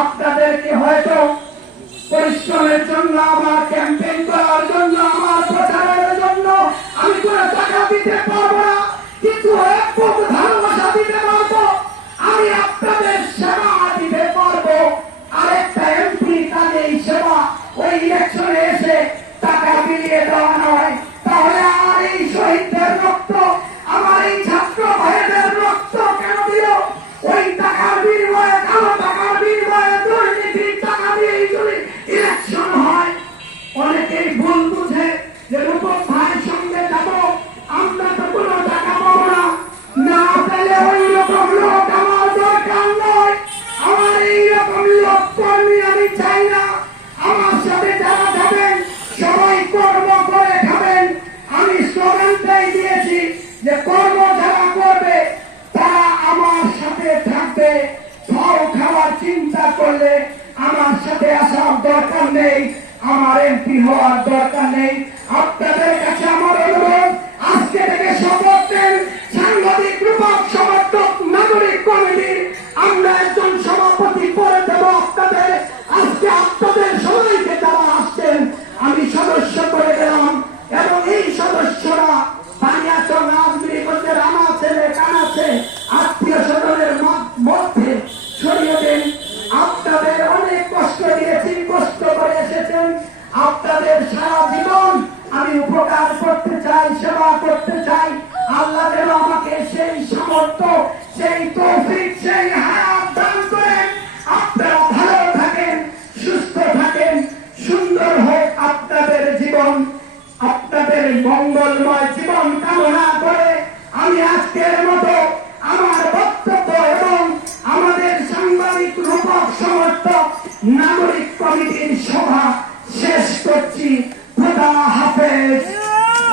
আপনাদেরকে হয়তো পরিশ্রমের জন্য, আমার ক্যাম্পেইন করার জন্য, আমার প্রচারের জন্য আমি কোনো টাকা দিতে পারব না, কিন্তু এক ভালোবাসা দিতে পারব। আমি আপনাদের সেবা দিতে পারব। আরেকটা এমপি কাজে এই সেবা, ওই ইলেকশনে এসে টাকা বিলিয়ে দেওয়া নয়। তাহলে আমার এই শহীদদের রক্ত, আমার এই চিন্তা করলে আমার সাথে আসার দরকার নেই আমার এমপি হওয়ার দরকার নেই। আপনাদের আমি উপকার করতে চাই, সেবা করতে চাই। আল্লাহ যেন আমাকে সেই সামর্থ্য, সেই তৌফিক, সেই হায়াত দান করেন। আপনারা ভালো থাকেন, সুস্থ থাকেন, সুন্দর হোক আপনাদের জীবন, আপনাদের মঙ্গলময় জীবন কামনা করে আমি আজকের মতো আমার বক্তব্য এবং আমাদের সাংবাদিক, রূপক, সমর্থক, নাগরিক কমিটির সভা শেষ করছি। খোদা